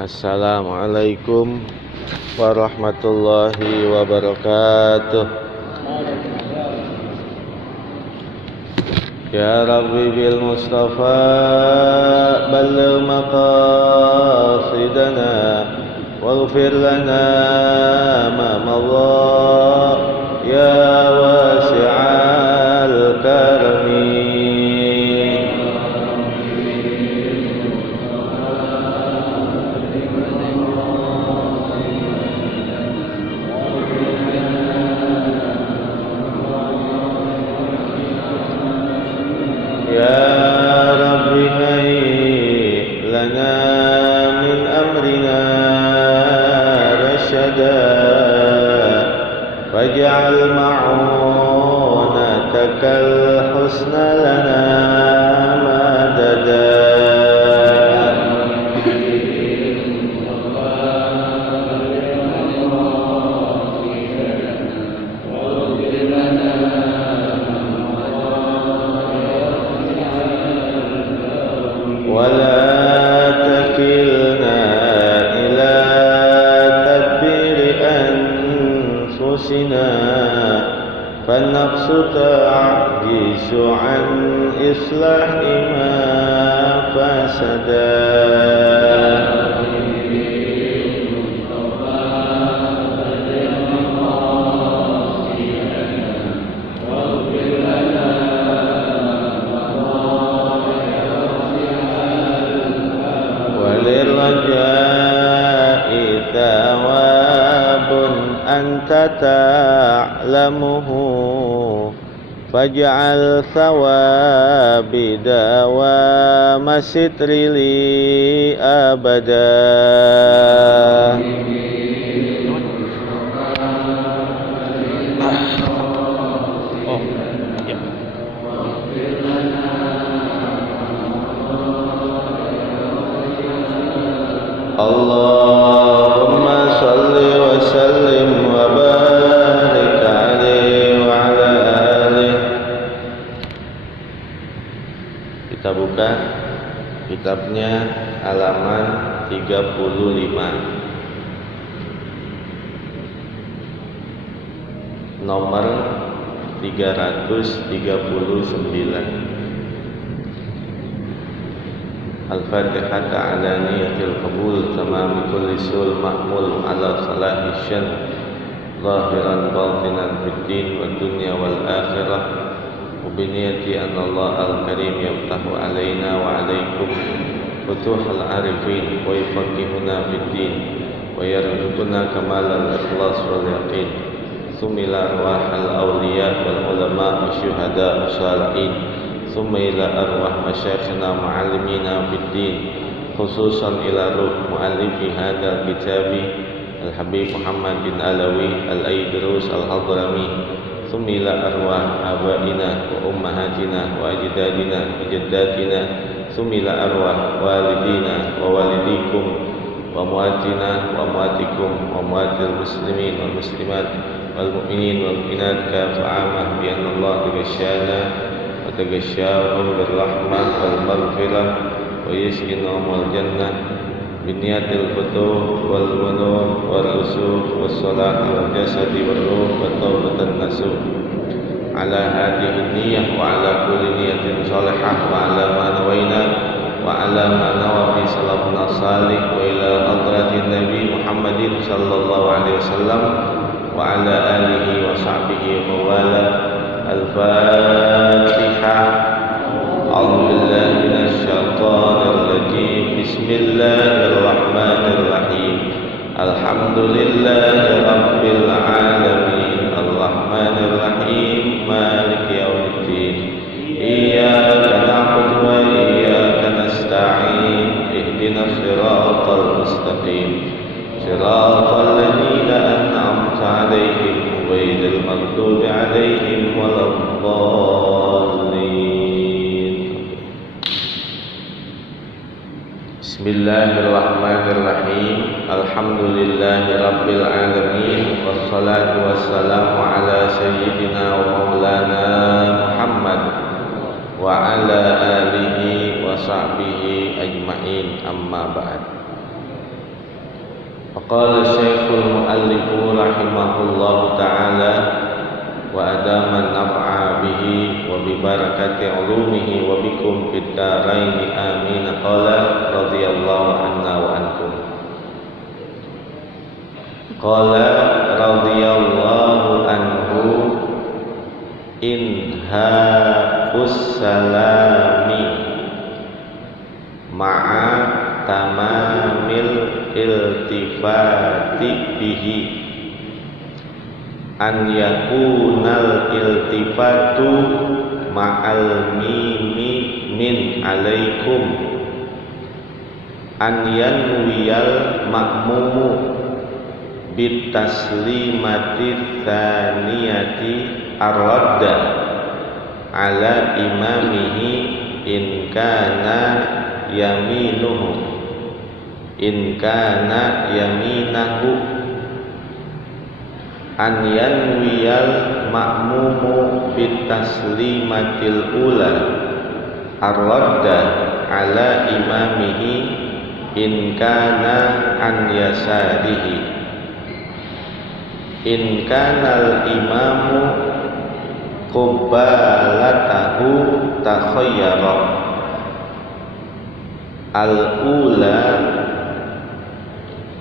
Assalamualaikum warahmatullahi wabarakatuh. Ya Rabbi bil Mustafa balligh maqasidana waghfir lana ma madha ya wasi'al karami. Ya Rabbi hayyi lana min amrina rashada waj'al ma'unatakal husna lana madada. ولا تكلنا إلى تدبير أنفسنا فالنفس تعجز عن إصلاح ما فسدا. للرجاء ثواب أنت تعلمه فاجعل ثواب دوام ستر لي أبدا. Allahumma salli wa sallim wa barik alaihi wa ala alihi. Kita buka kitabnya halaman 35 nomor 339. Al-Fatihah ala niyatil qabul tamam kulli sul ma'mul ala salahi syan zahiran batinan fid din wa dunya wal akhirah wa bi niyati anna Allah al-karim yaftahu alaina wa alaikum futuhal arifin wa yufaqihuna fid din wa yarzuquna kamalal ikhlas wal yaqin sumila arwahal awliya wal ulama wa syuhada wa salihin ثم إلى أرواح مشايخنا معلمينا في الدين خصوصا إلى روح مؤلف هذا الكتاب الحبيب محمد بن علوي الأيدروس الحضرمي ثم إلى أرواح آبائنا وأمهاتنا وأجدادنا وجداتنا ثم إلى أرواح والدينا ووالديكم وأمواتنا وأمواتكم وأموات المسلمين والمسلمات والمؤمنين والمؤمنات كافة عامة بأن الله تغشانا وتغشاهم بالرحمة والمغفرة ويسكنهم الجنة بنيات الفتوح والبنور والرسوخ والصلاح والجسد والروح والتوبة النسوح على هذه النية وعلى كل نية صالحة وعلى ما نوينا وعلى ما نوى في سلفنا الصالح وإلى حضرة النبي محمد صلى الله عليه وسلم وعلى آله وصحبه وموالاه. الفاتحة. أعوذ بالله من الشيطان الرجيم. بسم الله الرحمن الرحيم. الحمد لله رب العالمين الرحمن الرحيم مالك يوم الدين إياك نعبد وإياك نستعين اهدنا الصراط المستقيم صراط الذين أنعمت عليهم غير المغضوب عليهم ولا الضالين. Bismillahirrahmanirrahim. Alhamdulillahi rabbil alamin wassalatu wassalamu ala sayyidina wa maulana Muhammad wa ala alihi wa sahbihi ajma'in, amma ba'd. Qala Syekhul Mu'allifu rahimahullahu ta'ala wa adama naf'a bihi wa bi barakati ulumihi wa bikum fid dharaini amin. Qala radhiyallahu anna wa ankum. Qala radhiyallahu anhu inha'us salami ma'a tamamil iltifati bihi an yakunal iltifatu ma'al mimi min alaikum an yanwiyal ma'mumu bitaslimati thaniyati ar-radda ala imamihi in kana yaminuhu in kana yaminahu an yanwiyal ma'mumu bitaslimatil ula ar-radda ala imamihi in kana an yasarihi in kana al-imamu qubbalatahu takhayyara al-ula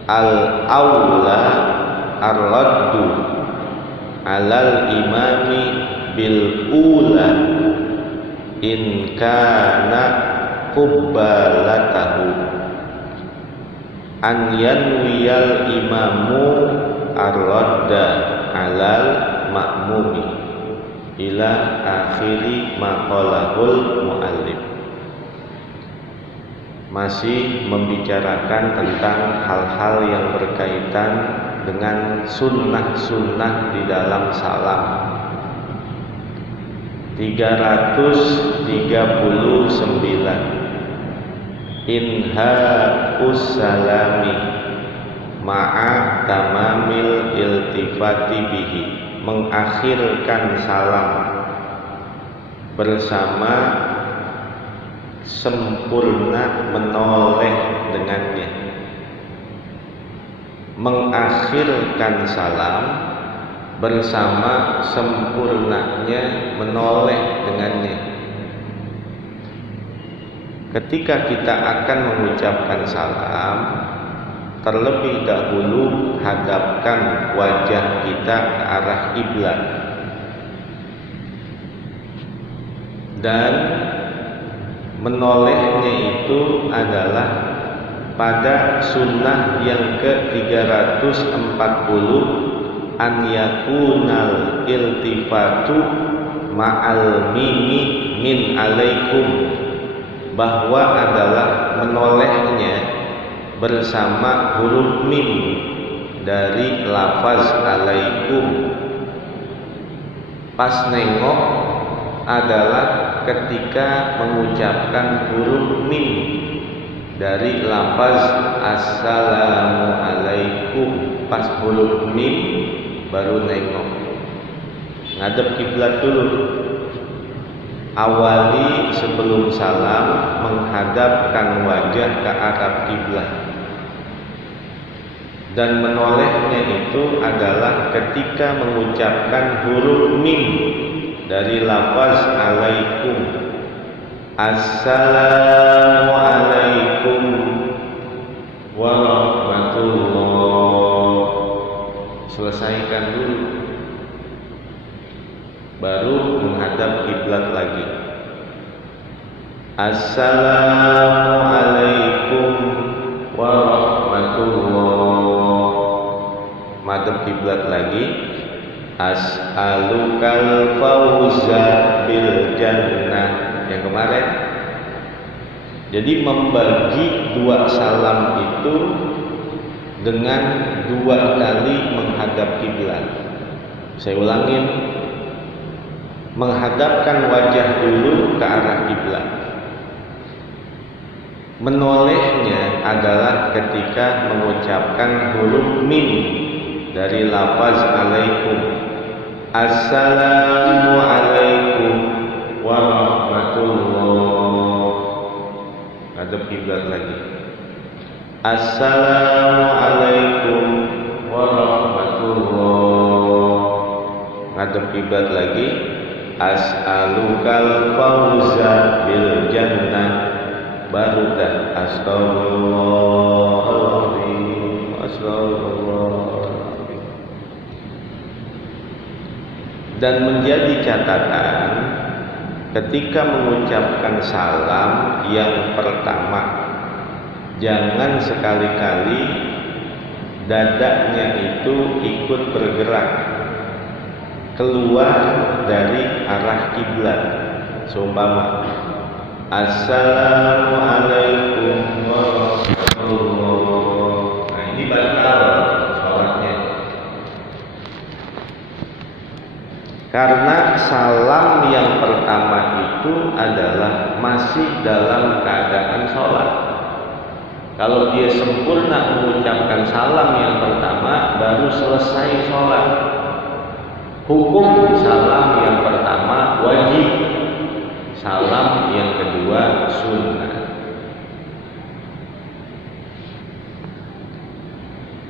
al-awla ar-raddu alal imami bil ula in kana qubbalatahu an yanwiyal imamu ar-radda alal ma'mumi ila akhiri maqalahul muallif. Masih membicarakan tentang hal-hal yang berkaitan dengan sunnah-sunnah di dalam salam. 339 inha'us salami ma'a tamamil iltifati bihi, mengakhirkan salam bersama sempurna menoleh dengannya. Mengakhirkan salam bersama sempurnanya menoleh dengannya. Ketika kita akan mengucapkan salam, terlebih dahulu hadapkan wajah kita ke arah kiblat dan menolehnya itu adalah pada sunnah yang ke-340 an yakunal iltifatu ma'al mimi min alaikum, bahwa adalah menolehnya bersama huruf mim dari lafaz alaikum. Pas nengok adalah ketika mengucapkan huruf mim dari lafaz assalamu alaikum. Pas huruf mim baru nengok, ngadep kiblat dulu. Awali sebelum salam menghadapkan wajah ke arah kiblat, dan menolehnya itu adalah ketika mengucapkan huruf mim dari lafaz alaikum. Assalamu alaikum warahmatullah. Selesaikan dulu, baru menghadap kiblat lagi. Assalamu alaikum warahmatullah. Madhab kiblat lagi. As'alukal fauza bil jannah, yang kemarin. Jadi membagi dua salam itu dengan dua kali menghadap kiblat. Saya ulangin, menghadapkan wajah dulu ke arah kiblat. Menolehnya adalah ketika mengucapkan huruf mim dari lafaz alaikum. Assalamu alaikum warahmatullah. Hadap kiblat lagi. Assalamualaikum warahmatullah. Ngadep kiblat lagi. As'alukal fawza bil jannah. Baru dah astagfirullahaladzim, astagfirullahaladzim. Dan menjadi catatan ketika mengucapkan salam yang pertama, jangan sekali-kali dadanya itu ikut bergerak keluar dari arah kiblat. Seumpama Assalamualaikum warahmatullah. Nah, ini batal sholatnya. Karena salam yang pertama itu adalah masih dalam keadaan sholat. Kalau dia sempurna mengucapkan salam yang pertama, baru selesai sholat. Hukum salam yang pertama wajib, salam yang kedua sunnah.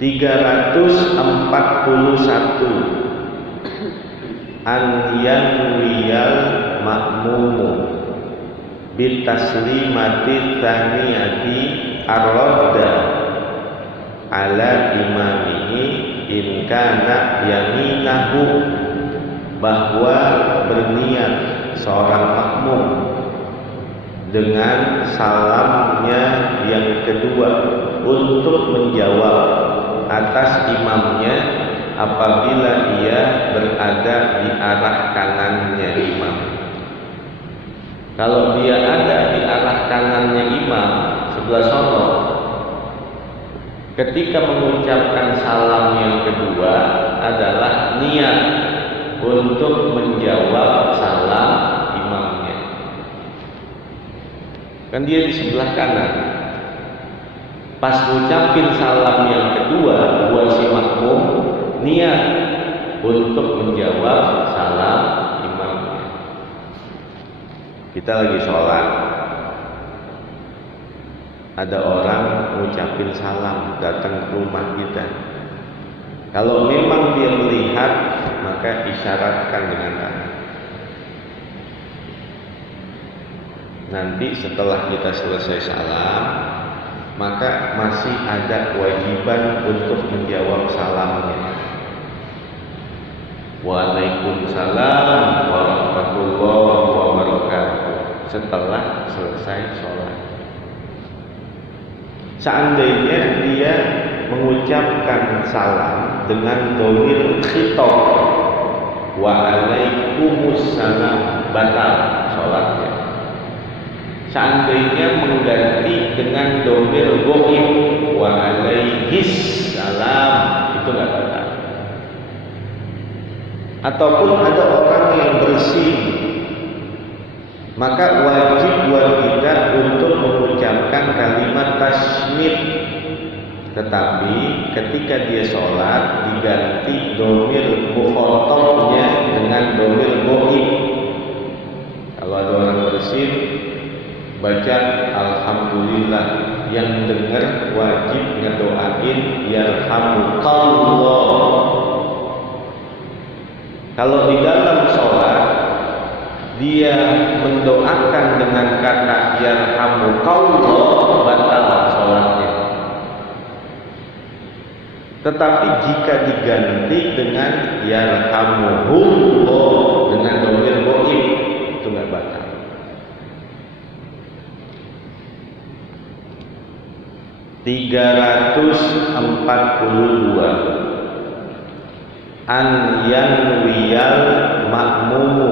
341 an yanwiyal ma'mumu bitaslimati tsaniyati ar-radda ala imamihi in kana yaminahu, bahwa berniat seorang makmum dengan salamnya yang kedua untuk menjawab atas imamnya apabila ia berada di arah kanannya imam. Kalau dia ada di arah kanannya imam sebelah sono, ketika mengucapkan salam yang kedua adalah niat untuk menjawab salam imamnya. Kan dia di sebelah kanan. Pas ngucapin salam yang kedua buat si makmum, niat untuk menjawab salam imamnya. Kita lagi sholat, ada orang ngucapin salam datang ke rumah kita. Kalau memang dia melihat, maka isyaratkan dengan tangan. Nanti setelah kita selesai salam, maka masih ada kewajiban untuk menjawab salamnya. Waalaikumsalam warahmatullahi wabarakatuh. Setelah selesai sholat. Seandainya dia mengucapkan salam dengan dhamir khitab, waalaikumsalam, batal sholatnya. Seandainya mengganti dengan dhamir ghaib, waalaihissalam, itu nggak batal. Ataupun ada orang yang bersih, maka wajib buat kita untuk mengucapkan kalimat tasmid. Tetapi ketika dia sholat diganti dhamir mukhatabnya dengan dhamir ghaib. Kalau ada orang bersih, baca alhamdulillah, yang dengar wajib ngedoain yarhamukallah. Kalau di dalam sholat dia mendoakan dengan kata yarhamukallah, batal sholatnya. Tetapi jika diganti dengan yarhamuhullah dengan dhamir ghaib, itu nggak batal. (342) an yanwiyal ma'mumu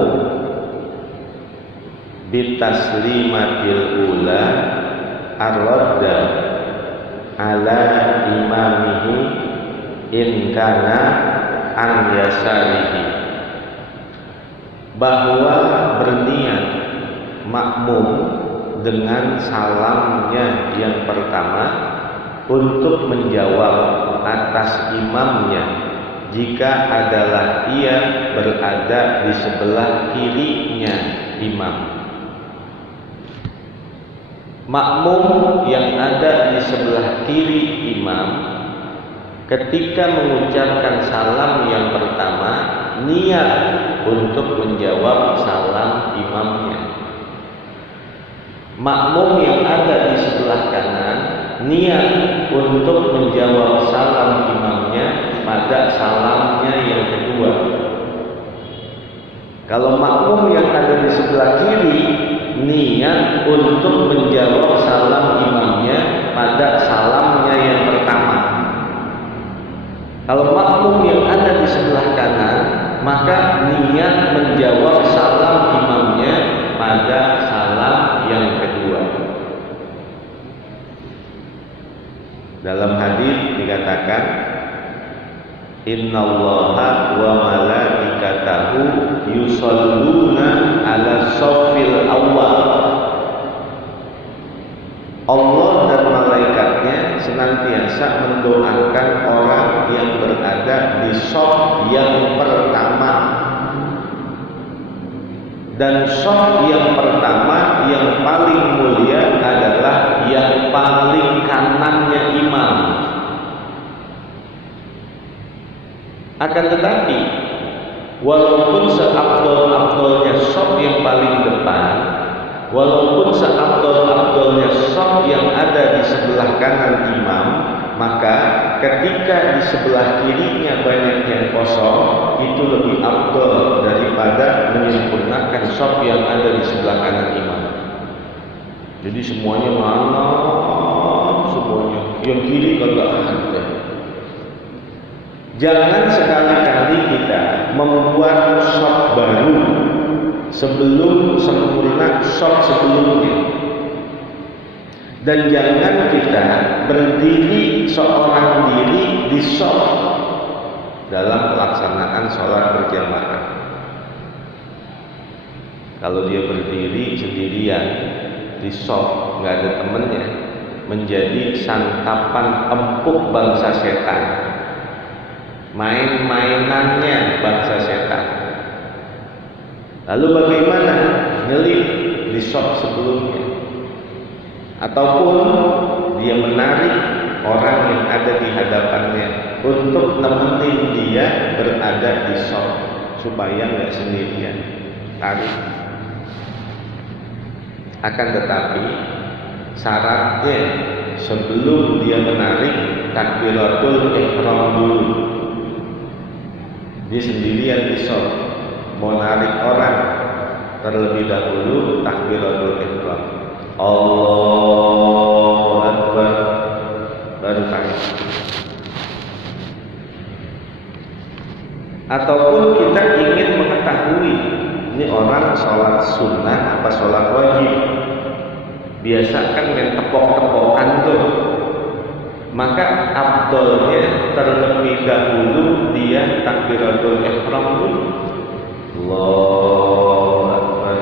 bitaslimatil ula ar-radda ala imamihi in kana an yasarihi, bahwa berniat makmum dengan salamnya yang pertama untuk menjawab atas imamnya jika adalah ia berada di sebelah kirinya imam. makmum yang ada di sebelah kiri imam ketika mengucapkan salam yang pertama niat untuk menjawab salam imamnya. Makmum yang ada di sebelah kanan niat untuk menjawab salam imamnya pada salamnya yang kedua. Kalau makmum yang ada di sebelah kiri niat untuk menjawab salam imamnya pada salamnya yang pertama. Kalau makmum yang ada di sebelah kanan maka niat menjawab salam imamnya pada salam yang kedua. Dalam hadis dikatakan innallaha wa malaikatahu yusholluna ala shaffil awwal. Allah dan malaikatnya senantiasa mendoakan orang yang berada di shaf yang pertama. Dan shaf yang pertama yang paling mulia adalah yang paling kanannya imam. Akan tetapi walaupun seabdol-abdolnya shaf yang paling depan, walaupun seabdol-abdolnya shaf yang ada di sebelah kanan imam, maka ketika di sebelah kirinya banyak yang kosong, itu lebih abdol daripada menyempurnakan shaf yang ada di sebelah kanan imam. Jadi semuanya mana? Semuanya. Yang kiri kagak ada. Jangan sekali-kali kita membuat shaf baru sebelum sempurna shaf sebelumnya. Dan jangan kita berdiri seorang diri di shaf dalam pelaksanaan sholat berjamaah. Kalau dia berdiri sendirian di shaf, nggak ada temennya, menjadi santapan empuk bangsa setan. Main-mainannya bangsa setan. Lalu bagaimana nyelip di shaf sebelumnya? Ataupun dia menarik orang yang ada di hadapannya untuk nemenin dia berada di shaf supaya nggak sendirian. Tarik. Akan tetapi syaratnya sebelum dia menarik takbiratul ihram dulu. Dia sendirian di shaf, mau narik orang, terlebih dahulu takbiratul ihram. Allahu Akbar, baru tarik. Ataupun kita ingin mengetahui ini orang sholat sunnah apa sholat wajib, biasakan main tepok-tepokan tuh. Maka abdolnya terlebih dahulu dia takbiratul ihram dulu. Allahu Akbar.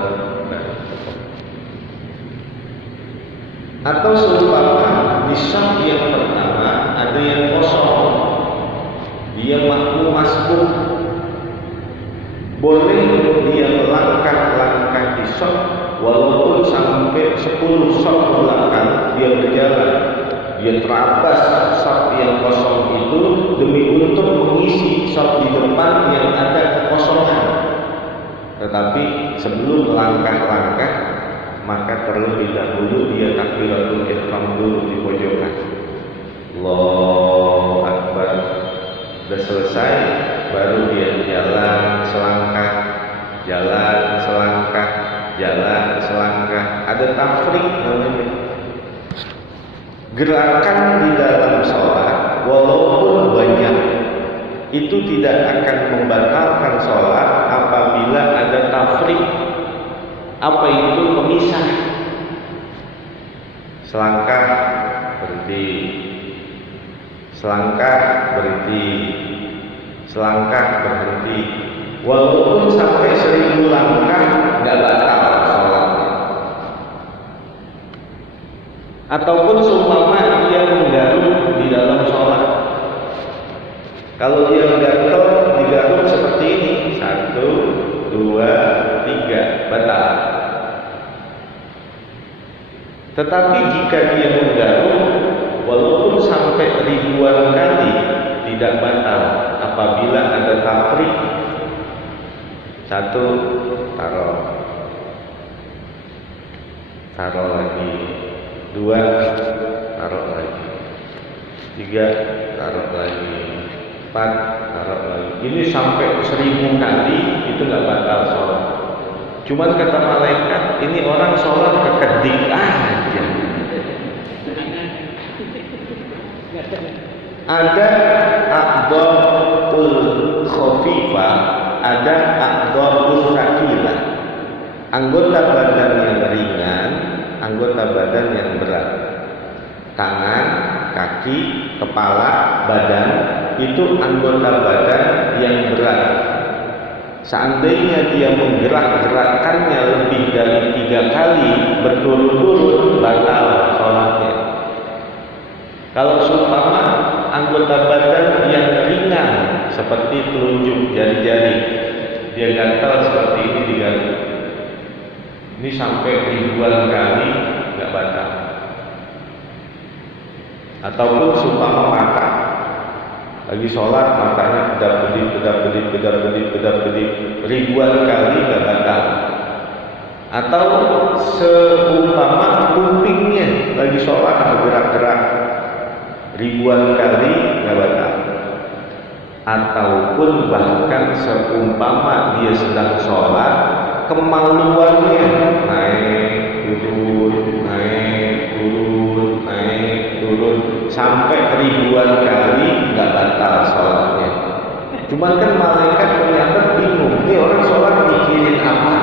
Atau seumpama di shaf yang pertama ada yang kosong, dia makmum masbuk, boleh dia melangkah-langkah di shaf walaupun sampai 10 shaf belakang dia berjalan. Dia terabas shaf yang kosong itu demi untuk mengisi shaf di depan yang ada kekosongan. Tetapi sebelum langkah-langkah, maka terlebih dahulu dia takbiratul ihram dulu di pojokan. Allahu Akbar. Sudah selesai, baru dia jalan selangkah, jalan selangkah, jalan selangkah. Ada tafrik namanya. Gerakan di dalam sholat walaupun banyak itu tidak akan membatalkan sholat apabila ada tafrik. Apa itu? Pemisah. Selangkah berhenti, selangkah berhenti, selangkah berhenti. Walaupun sampai 1000 langkah nggak batal sholatnya. Ataupun seumpama dia menggaruk di dalam sholat. Kalau dia menggaruk, digaruk seperti ini, 1, 2, 3, batal. Tetapi jika dia menggaruk walaupun sampai ribuan kali tidak batal apabila ada tafriq. Satu, taruh lagi. Dua, taruh lagi. Tiga, taruh lagi. Empat, taruh lagi. Ini sampai 1000 kali itu nggak batal sholat. Cuman kata malaikat, ini orang sholat kekedik aja. Ada a'dha'ul khafifah, ada a'dha'ul tsaqilah. Anggota badan yang ringan, anggota badan yang berat. Tangan, kaki, kepala, badan itu anggota badan yang berat. Seandainya dia menggerak-gerakkannya lebih dari 3 kali berturut-turut, batal sholatnya. Kalau seumpama anggota badan yang ringan seperti telunjuk jari-jari, dia gatal seperti ini diganti. Ini sampai ribuan kali nggak batal. Ataupun seumpama mata, lagi sholat matanya kedap-kedip ribuan kali nggak batal. Atau seumpama kupingnya lagi sholat bergerak-gerak ribuan kali nggak batal. Ataupun bahkan seumpama dia sedang sholat, kemaluannya naik turun, naik turun, naik turun sampai ribuan kali nggak batal sholatnya. Cuman kan malaikat ternyata bingung, ini orang sholat mikirin apa?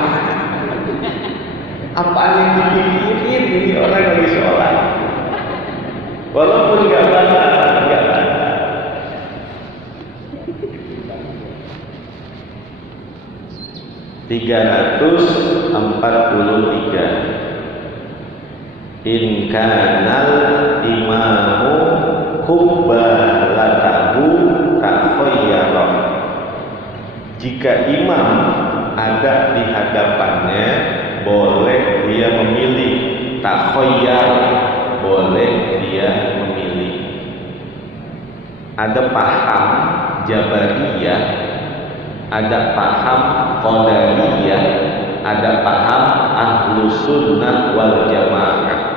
Apaan yang dipikirin ini orang lagi sholat? Walaupun nggak batal, nggak batal. (343) In kanal imamu kubbalatahu takhayyara. Jika imam ada di hadapannya, boleh dia memilih. Takhayyar, boleh dia memilih. Ada paham Jabariyah, ada paham Qadariyah, ada paham Ahlus Sunnah wal Jamaah.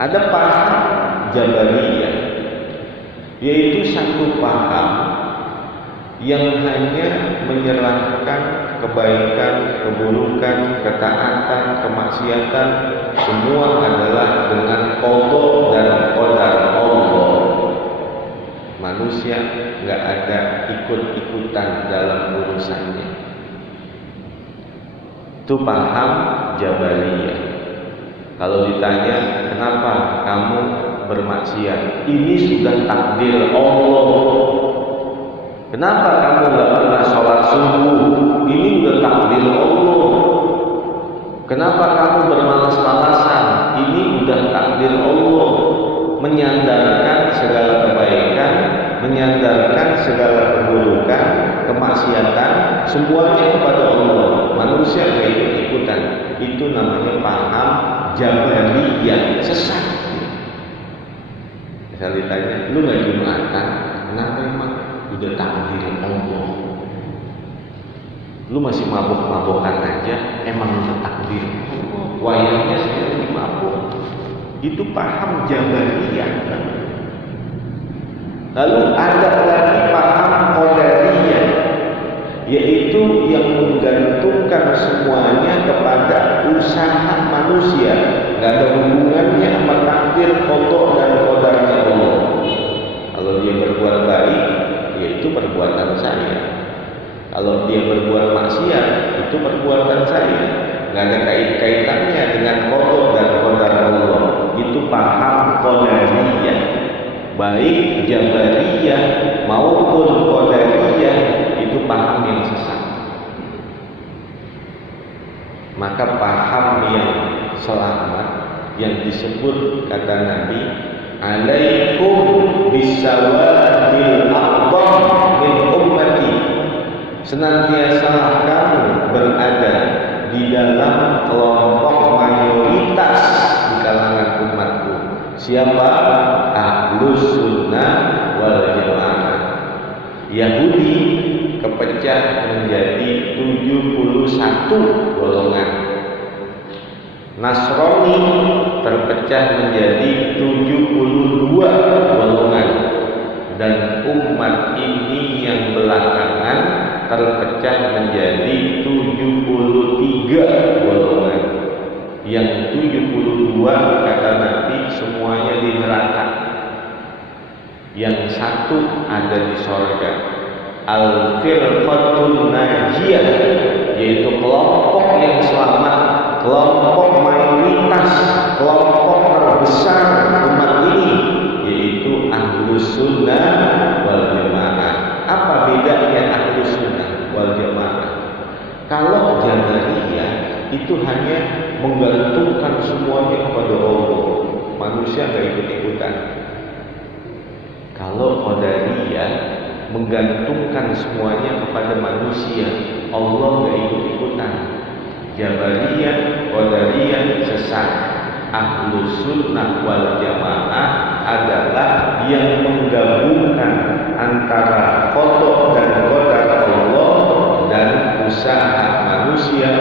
Ada paham Jabariyah, yaitu satu paham yang hanya menyerahkan kebaikan, keburukan, ketaatan, kemaksiatan semua adalah dengan qada dan qadar Allah. Manusia nggak ada ikut-ikutan dalam urusannya. Itu paham Jabariyah. Kalau ditanya kenapa kamu bermaksiat, ini sudah takdir Allah. Kenapa kamu nggak pernah sholat subuh, ini udah takdir Allah. Kenapa kamu bermalas-malasan, ini udah takdir Allah. Menyandarkan segala kebaikan, menyandarkan segala keburukan, kemaksiatan, semuanya kepada Allah. Manusia nggak ikut-ikutan. Itu namanya paham Jabariyah, sesat. Misal ditanya, lu nggak Jumatan, kenapa emang? Udah takdir Allah. Lu masih mabuk-mabukan aja, emang udah takdir Allah. Wayangnya sekali mabuk. Itu paham Jabariyah. Lalu ada lagi paham Qadariyah, yaitu yang menggantungkan semuanya kepada usaha manusia, nggak ada hubungannya sama takdir, qada dan qadarnya Allah. Kalau dia berbuat baik, yaitu perbuatan saya. Kalau dia berbuat maksiat, itu perbuatan saya. Nggak ada kaitannya dengan qada dan qadar Allah. Itu paham Qadariyah. Baik Jabariyah maupun Qadariyah itu paham yang sesat. Maka paham yang selamat yang disebut kata Nabi, alaikum bisawadil aqdam min ummati. Senantiasa kamu berada di dalam kelompok mayoritas mayoritas di kalangan umatku. Siapa? Ahlus sunnah wal jamaah. Yahudi kepecah menjadi 71 golongan. Nasrani terpecah menjadi 72 golongan. Dan umat ini yang belakangan terpecah menjadi 73 golongan. Yang 72 kata Nabi semuanya di neraka. Yang satu ada di sorga. Al-firqatul najiyah, yaitu kelompok yang selamat, kelompok mayoritas, kelompok terbesar umat ini, yaitu Ahlus Sunnah wal Jamaah. Apa bedanya Ahlus Sunnah wal Jamaah? Kalau Jabariyah itu hanya menggantungkan semuanya kepada Allah, manusia nggak ikut-ikutan. Kalau Qadariyah menggantungkan semuanya kepada manusia, Allah nggak ikut-ikutan. Jabariyah, Qadariyah sesat. Ahlus Sunnah wal Jamaah adalah yang menggabungkan antara qada dan qadar Allah dan usaha manusia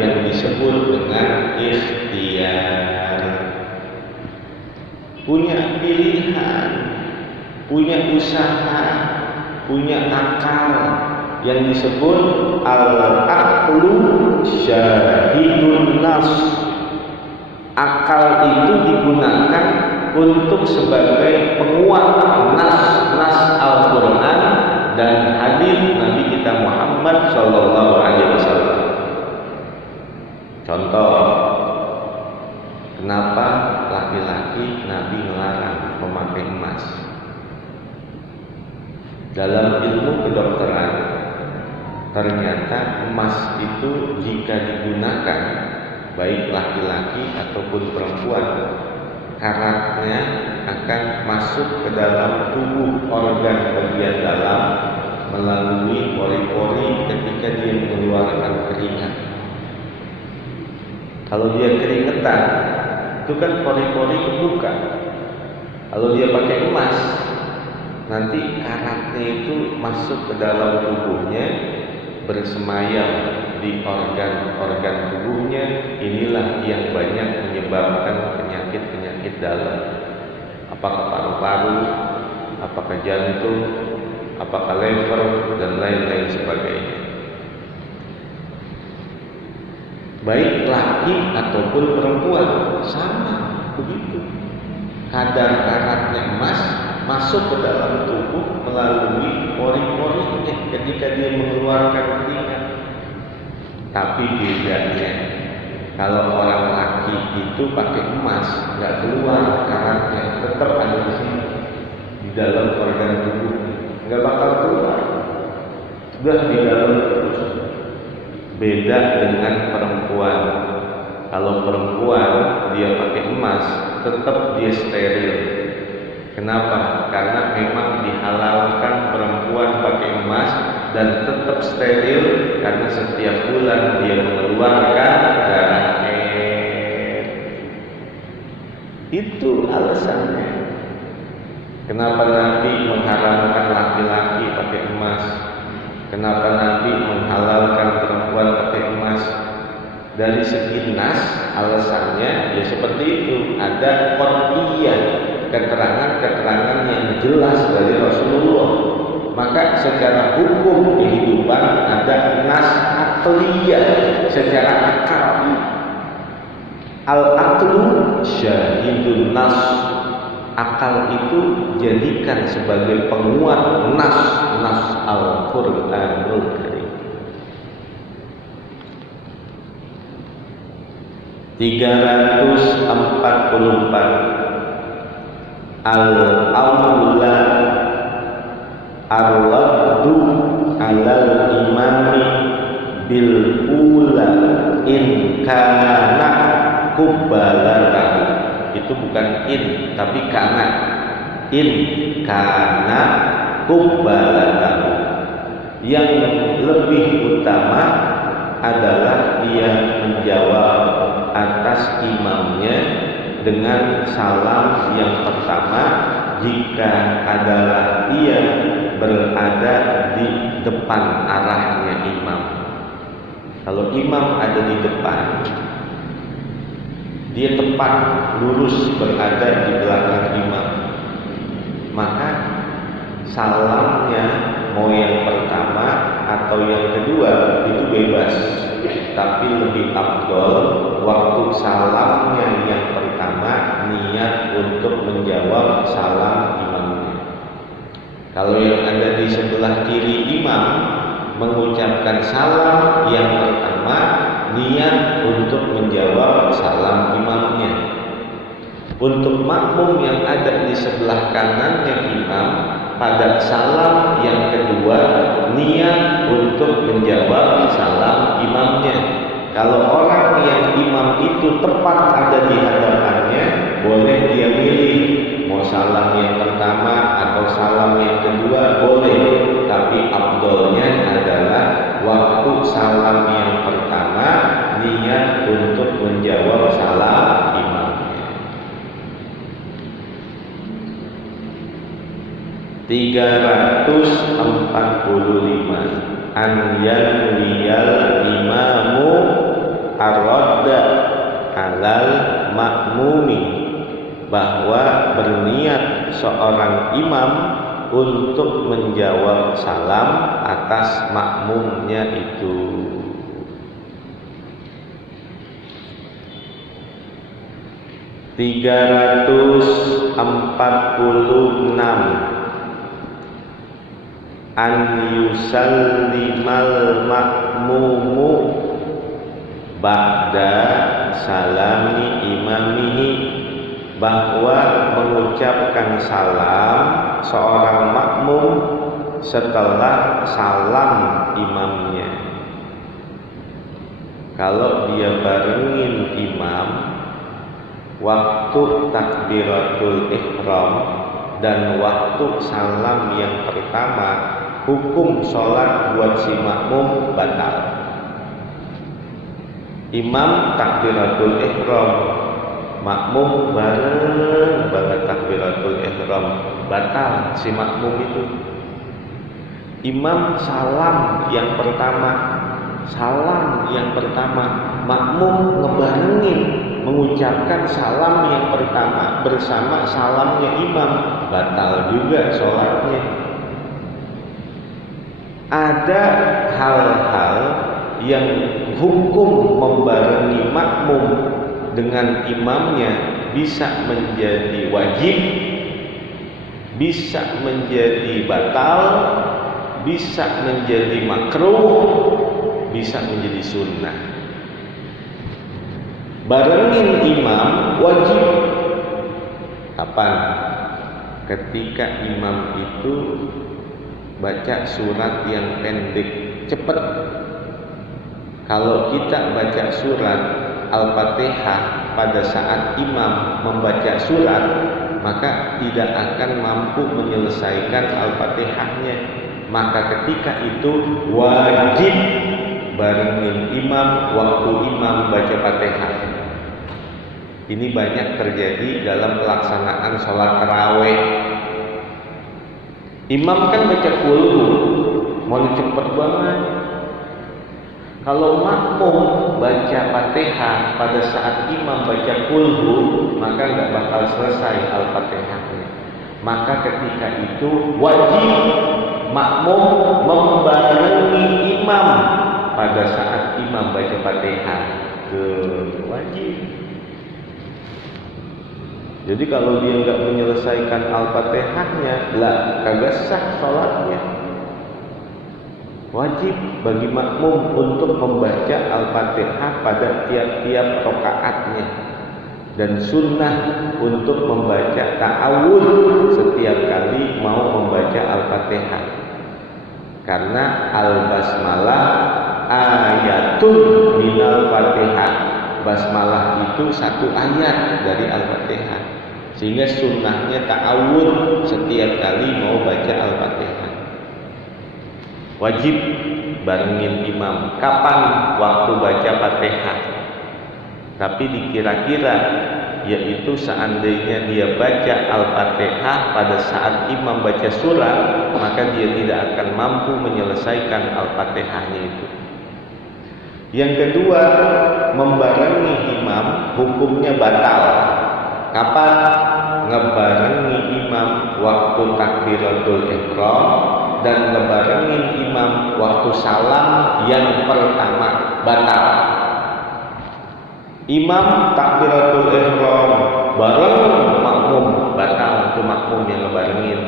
yang disebut dengan ikhtiar. Punya pilihan, punya usaha, punya akal yang disebut al-aqlu syahidun nas. Akal itu digunakan untuk sebagai penguat nas Al-Quran dan hadis Nabi kita Muhammad Sallallahu Alaihi Wasallam. Contoh, kenapa laki-laki Nabi melarang memakai emas? Dalam ilmu kedokteran, ternyata emas itu jika digunakan baik laki-laki ataupun perempuan, karatnya akan masuk ke dalam tubuh organ bagian dalam melalui pori-pori ketika dia mengeluarkan keringat. Kalau dia keringetan, itu kan pori-pori kebuka. Kalau dia pakai emas, nanti karatnya itu masuk ke dalam tubuhnya, bersemayam di organ-organ tubuhnya. Inilah yang banyak menyebabkan penyakit-penyakit dalam. Apakah paru-paru, apakah jantung, apakah liver, dan lain-lain sebagainya. Baik laki ataupun perempuan sama begitu. Kadar karatnya emas masuk ke dalam tubuh melalui pori-porinya ketika dia mengeluarkan keringat. Tapi bedanya, kalau orang laki itu pakai emas, nggak keluar karatnya, tetap ada di sini, di dalam organ tubuh, nggak bakal keluar, sudah di dalam terus. Beda dengan perempuan. Kalau perempuan dia pakai emas, tetap dia steril. Kenapa? Karena memang dihalalkan perempuan pakai emas dan tetap steril karena setiap bulan dia mengeluarkan darah haid. Itu alasannya. Kenapa Nabi mengharamkan laki-laki pakai emas? Kenapa Nabi menghalalkan perempuan pakai emas? Dari segi nas, alasannya ya seperti itu. Ada qat'iyah, keterangan-keterangan yang jelas dari Rasulullah. Maka secara hukum kehidupan ada nas aqliyah, secara akal. Al-aqlu syahidun nas. Akal itu jadikan sebagai penguat nas Al-Quranul Karim. 344 Al-awla ar-raddu alal imami bil ula in kana kubbalatahu. Itu bukan in tapi kana. In kana kubbalatahu. Yang lebih utama adalah dia menjawab atas imamnya dengan salam yang pertama jika adalah ia berada di depan arahnya imam. Kalau imam ada di depan, dia tepat lurus berada di belakang imam, maka salamnya mau yang pertama atau yang kedua itu bebas, tapi lebih afdol waktu salamnya yang pertama niat untuk menjawab salam imamnya. Kalau yang ada di sebelah kiri imam mengucapkan salam yang pertama, niat untuk menjawab salam imamnya. Untuk makmum yang ada di sebelah kanannya imam, pada salam yang kedua niat untuk menjawab salam imamnya. Kalau orang yang imam itu tepat ada di hadapannya, boleh dia milih mau salam yang pertama atau salam yang kedua, boleh. Tapi afdolnya adalah waktu salam yang pertama niat untuk menjawab salam imamnya. 345 an yanwiyal imamu ar-radda alal makmumi, bahwa berniat seorang imam untuk menjawab salam atas makmumnya itu. Tiga 346 an yusallimal makmumu ba'da salami imamihi, bahwa mengucapkan salam seorang makmum setelah salam imamnya. Kalau dia barengin imam waktu takbiratul ihram dan waktu salam yang pertama, hukum sholat buat si makmum batal. Imam takbiratul ihram, makmum bareng banget takbiratul ihram, batal si makmum itu. Imam salam yang pertama, makmum ngebarengin mengucapkan salam yang pertama bersama salamnya imam, batal juga sholatnya. Ada hal-hal yang hukum membarengi makmum dengan imamnya bisa menjadi wajib, bisa menjadi batal, bisa menjadi makruh, bisa menjadi sunnah. Barengin imam wajib. Kapan? Ketika imam itu baca surat yang pendek, cepat. Kalau kita baca surat Al-Fatihah pada saat imam membaca surat, maka tidak akan mampu menyelesaikan Al-Fatihahnya. Maka ketika itu wajib barengin imam waktu imam baca Fatihah. Ini banyak terjadi dalam pelaksanaan sholat tarawih. Imam kan baca kulhu, mau cepet banget. Kalau makmum baca Fatihah pada saat imam baca kulhu, maka nggak bakal selesai Al-Fatihahnya. Maka ketika itu wajib makmum membarengi imam pada saat imam baca Fatihah. Wajib. Jadi kalau dia nggak menyelesaikan Al-Fatihahnya, lah kagak sah sholatnya. Wajib bagi makmum untuk membaca Al-Fatihah pada tiap-tiap rakaatnya, dan sunnah untuk membaca ta'awudz setiap kali mau membaca Al-Fatihah. Karena al-basmalah ayatun minal Fatihah. Basmalah itu satu ayat dari Al-Fatihah. Sehingga sunnahnya ta'awudz setiap kali mau baca Al-Fatihah. Wajib barengin imam. Kapan waktu baca Fatihah? tapi dikira-kira, yaitu seandainya dia baca Al-Fatihah pada saat imam baca surah, maka dia tidak akan mampu menyelesaikan Al-Fatihahnya itu. Yang kedua, membarengi imam hukumnya batal. Kapan? Ngebarengi imam waktu takbiratul ihram dan ngebarengin imam waktu salam yang pertama, batal. Imam takbiratul ihram bareng makmum, batal, itu makmum yang ngebarengin.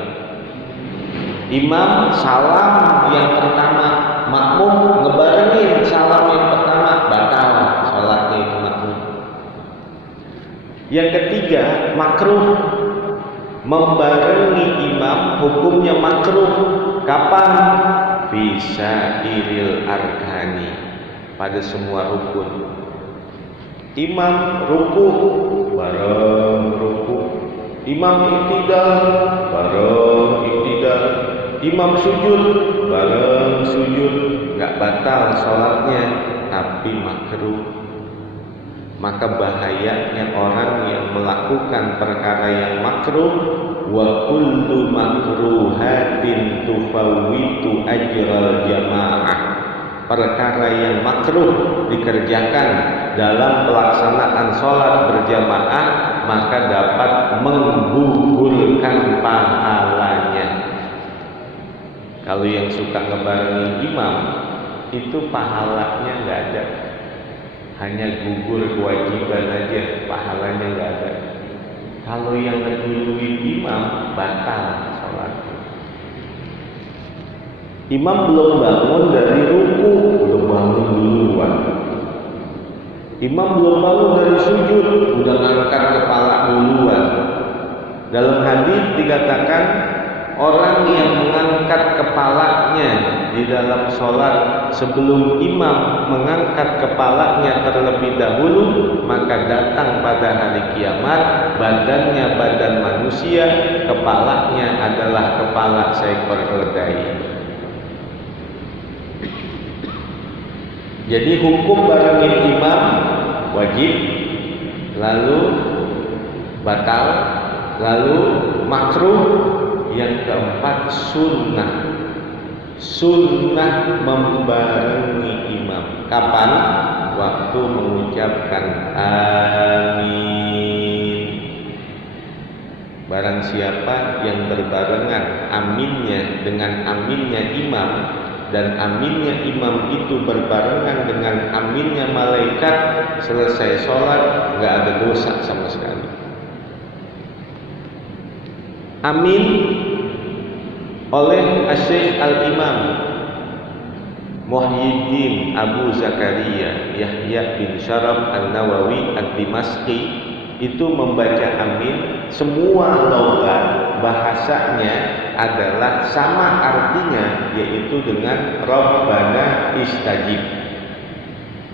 Imam salam yang pertama, makmum ngebarengin salam yang pertama, batal salatnya itu makmum. Yang ketiga, makruh. Membarengi imam hukumnya makruh. Kapan? Fisairil arkani, pada semua rukun. Imam ruku bareng ruku, imam iktidal bareng iktidal, imam sujud bareng sujud, nggak batal sholatnya, tapi makruh. Maka bahayanya orang yang melakukan perkara yang makruh, wa kullu makruhatin tufawwitu ajral jamaah. Perkara yang makruh dikerjakan dalam pelaksanaan sholat berjamaah, maka dapat menggugurkan pahalanya. Kalau yang suka ngebarengin imam, itu pahalanya nggak ada, hanya gugur kewajiban aja, pahalanya nggak ada. Kalau yang ngeduluin imam, batal sholatnya. Imam belum bangun dari ruku, udah bangun duluan. Imam belum bangun dari sujud, udah ngangkat kepala duluan. Dalam hadis dikatakan, orang yang mengangkat kepalanya di dalam sholat sebelum imam mengangkat kepalanya terlebih dahulu, maka datang pada hari kiamat, badannya badan manusia, kepalanya adalah kepala seekor keledai. Jadi hukum barengin imam wajib, lalu batal, lalu makruh. Yang keempat, sunnah. Sunnah membarengi imam. Kapan? Waktu mengucapkan amin. Barang siapa yang berbarengan aminnya dengan aminnya imam, dan aminnya imam itu berbarengan dengan aminnya malaikat, selesai sholat nggak ada dosa sama sekali. Amin oleh Asy-Syaikh Al-Imam Muhyiddin Abu Zakaria Yahya bin Syaraf An-Nawawi Ad-Dimashqi itu membaca amin, semua logat bahasanya adalah sama artinya, yaitu dengan Rabbana istajib.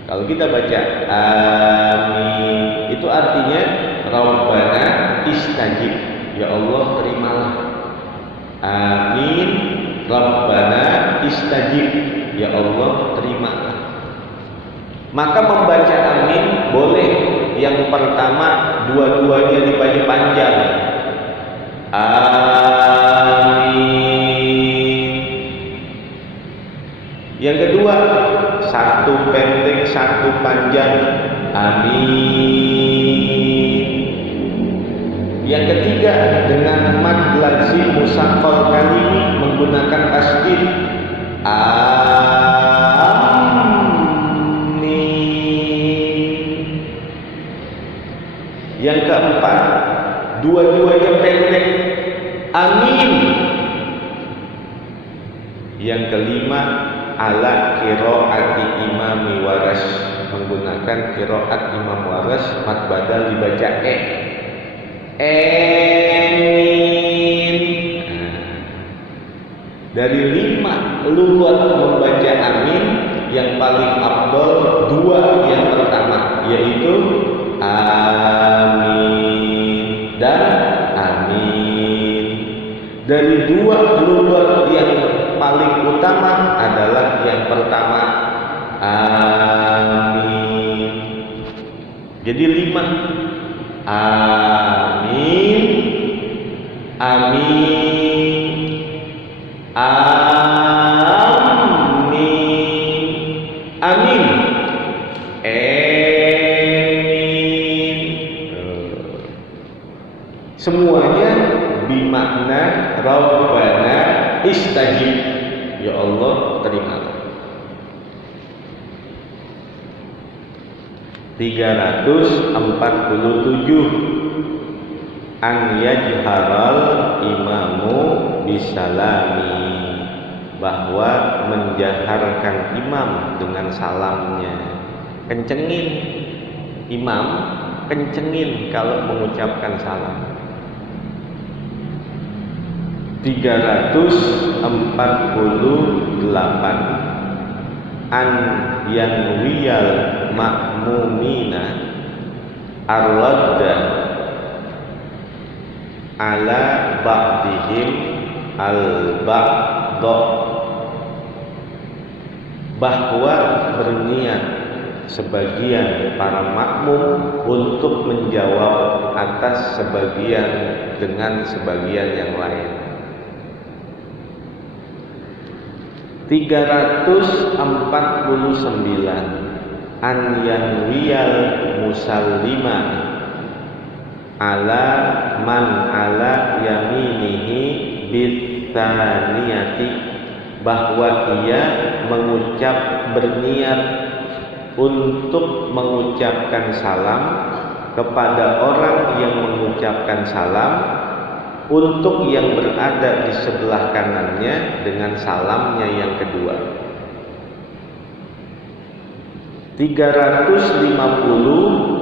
Kalau kita baca amin, itu artinya Rabbana istajib, ya Allah terimalah. Amin Rabbana istajib, ya Allah terimalah. Maka membaca amin boleh. Yang pertama, dua-duanya dibaca panjang. Amin. Yang kedua, satu pendek, satu panjang. Amin. Yang ketiga, dengan mad lazim musaqqal kalimi menggunakan tasydid. Yang keempat, dua-duanya pendek. Amin. Yang kelima, ala qiraati imami waras, menggunakan qiraat imam waras, mad badal dibaca amin. Dari 5 lugat membaca amin, yang paling afdol 2 yang pertama, yaitu amin dan amin. Dari 2 lugat yang paling utama adalah yang pertama, amin. Jadi 5. Amin, amin, amin, amin, semuanya bimakna Rabbana istajib, ya Allah terimalah. 347 an yajharal imamu bisalami, bahwa menjaharkan imam dengan salamnya. Kencengin imam, kencengin kalau mengucapkan salam. 348 an yanwiyal ma'mumina ar-radda ala ba'dihim al-ba'd, bahwa berniat sebagian para makmum untuk menjawab atas sebagian dengan sebagian yang lain. 349 an yanwiyal musallima ala man ala yaminihi bithaniyati, bahwa ia berniat untuk mengucapkan salam kepada orang yang mengucapkan salam untuk yang berada di sebelah kanannya dengan salamnya yang kedua. 350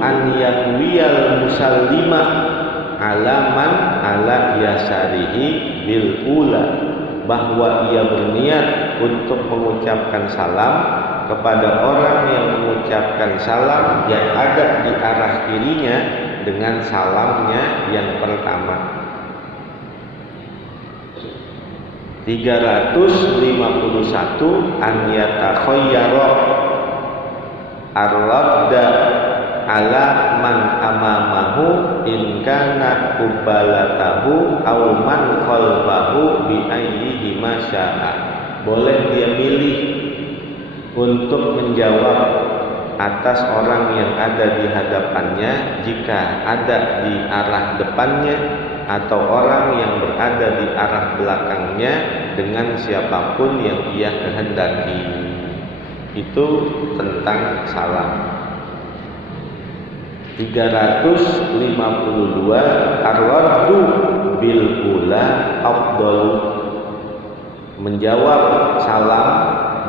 an yanwiyal musallima ala man ala yasarihi bil ula, bahwa ia berniat untuk mengucapkan salam kepada orang yang mengucapkan salam yang ada di arah kirinya dengan salamnya yang pertama. 351 an yatakhayyara ar-radda ala man amamahu in kana qubalatahu aw man khalfahu bi ayyihi ma syaa. Boleh dia milih untuk menjawab atas orang yang ada di hadapannya jika ada di arah depannya atau orang yang berada di arah belakangnya dengan siapapun yang ia kehendaki. Itu tentang salam. 352 ar-raddu bil ula afdalu, menjawab salam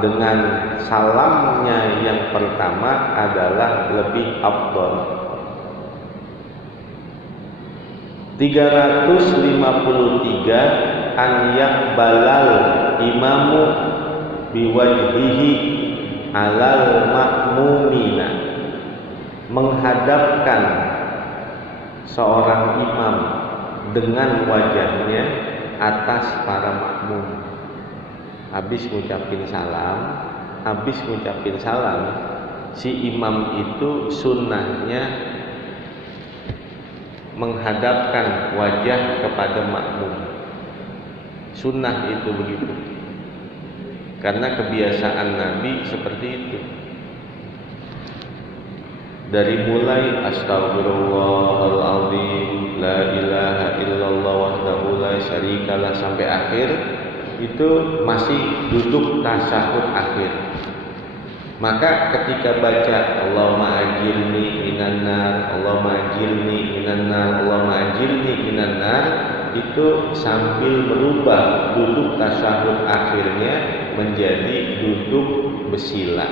dengan salamnya yang pertama adalah lebih afdal. 353 an yaqbalal imamu biwajhihi alal ma'mumina, menghadapkan seorang imam dengan wajahnya atas para makmum. Habis ngucapin salam, si imam itu sunnahnya menghadapkan wajah kepada makmum. Sunnah itu begitu, karena kebiasaan Nabi seperti itu. Dari mulai astagfirullahaladzim, la ilaha illallah wahdahu la syarikalah sampai akhir itu masih duduk tasyahud akhir. Maka ketika baca Allahumma ajirni minan nar, Allahumma ajirni minan nar, Allahumma ajirni minan nar, itu sambil merubah duduk tasyahud akhirnya menjadi duduk bersila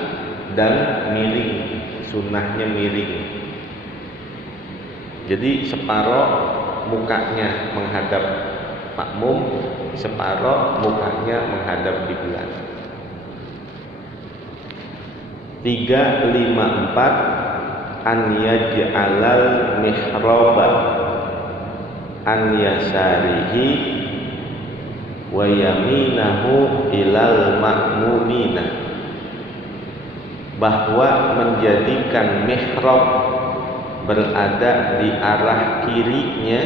dan miring, sunnahnya miring. Jadi separoh mukanya menghadap makmum, separoh mukanya menghadap kiblat. 354 an yaj'alal mihraba an yasarihi wa yaminahu ilal ma'mumina, bahwa menjadikan mihrab berada di arah kirinya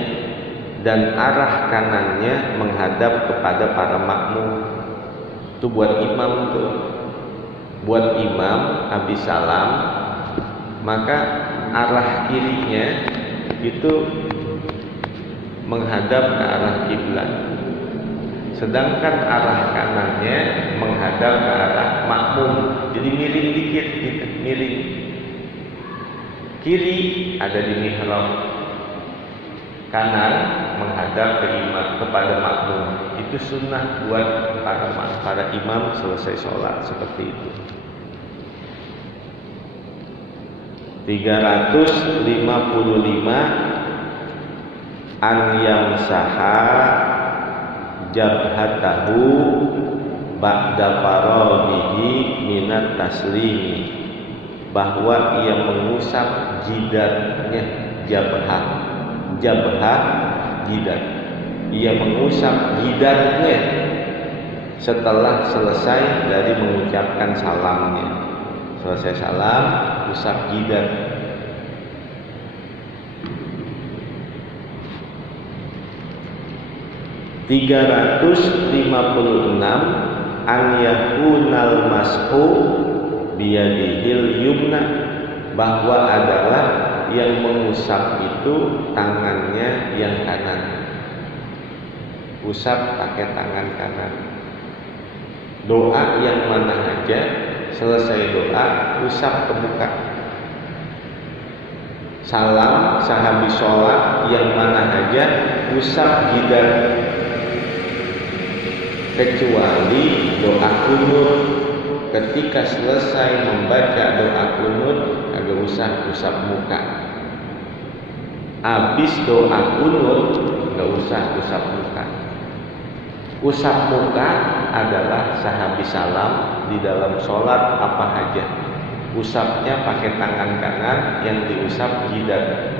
dan arah kanannya menghadap kepada para makmum. Itu buat imam tuh. Buat imam habis salam, maka arah kirinya itu menghadap ke arah kiblat. Sedangkan arah kanannya menghadap ke arah makmum. Jadi miring dikit gitu, miring. Kiri ada di mihrab, kanan menghadap ke imam kepada makmum. Itu sunnah buat para imam selesai sholat seperti itu. 355 an yamsaha jabhatahu ba'da farabihi minat taslimi, bahwa ia mengusap jidatnya. Jabhah jidat, ia mengusap jidatnya setelah selesai dari mengucapkan salamnya. Selesai salam, usap jidat. (356) an yakunal mashu biyadihil yumna, bahwa adalah yang mengusap itu tangannya yang kanan. Usap pakai tangan kanan. Doa yang mana aja, selesai doa usap ke muka. Salam sahabi sholat yang mana aja usap jidat, kecuali doa kunut. Ketika selesai membaca doa kunut agak usap muka. Habis doa kunut gak usah usap muka. Usap muka adalah sahabi salam di dalam sholat apa aja. Usapnya pakai tangan kanan, yang diusap jidat.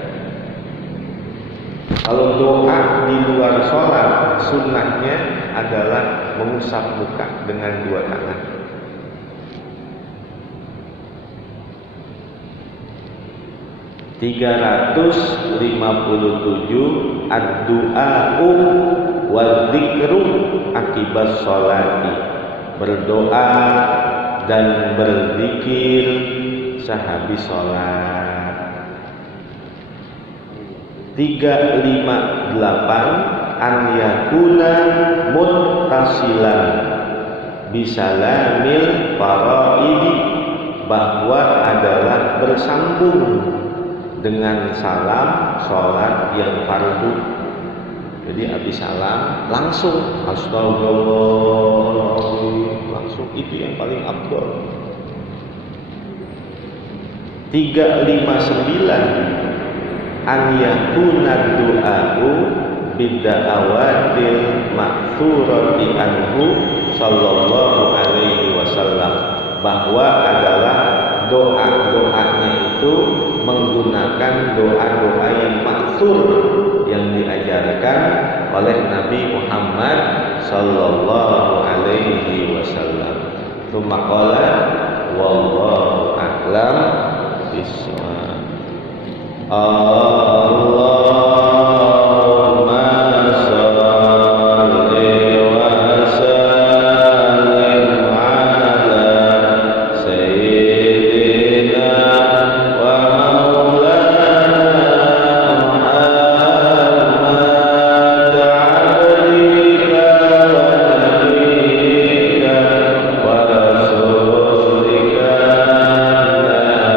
Kalau doa di luar sholat, sunnahnya adalah mengusap muka dengan dua tangan. 357 ad-du'a'u wal dzikru akibat sholati, berdoa dan berzikir sahabi sholat. 358 an yakuna muttasilan bisalamil faraidi, bahwa adalah bersambung dengan salam sholat yang fardu. Jadi habis salam langsung astagfirullahaladzim, langsung, itu yang paling afdol. 359 an yakuna du'a'u bidda'awatil ma'thurati anhu sallallahu alaihi wasallam, bahwa adalah doa-doanya itu menggunakan doa-doa yang ma'thur, yang diajarkan oleh Nabi Muhammad sallallahu alaihi wasallam. Tsumma qala wallahu a'lam bishawab. Allahumma shalli wa sallim ala sayyidina wa maulana Muhammad abdika wa nabiyyika wa rasulika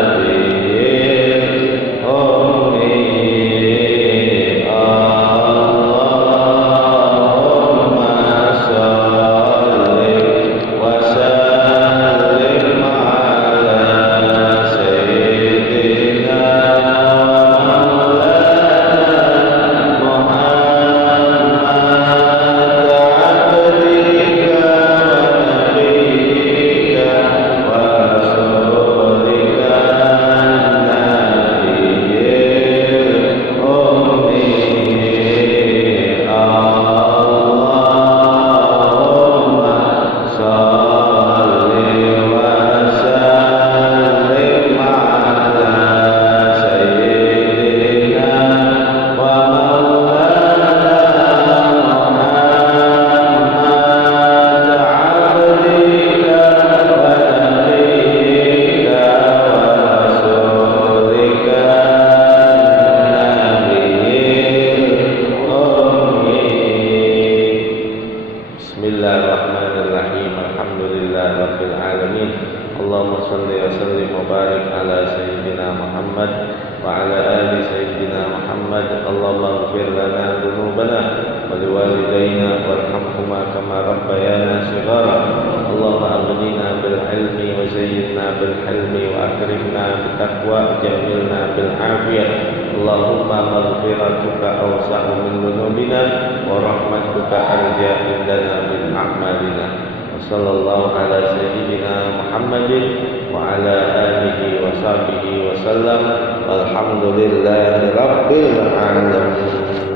nabiyil ummi وارحمهما كما ربيانا صغارا اللهم أغننا بالعلم وزينا بالحلم وأكرمنا بالتقوى وجملنا بالعافية اللهم مغفرتك أوسع من ذنوبنا ورحمتك أرجى عندنا من أعمالنا وصلى الله على سيدنا محمد وعلى آله وصحبه وسلم والحمد لله رب العالمين.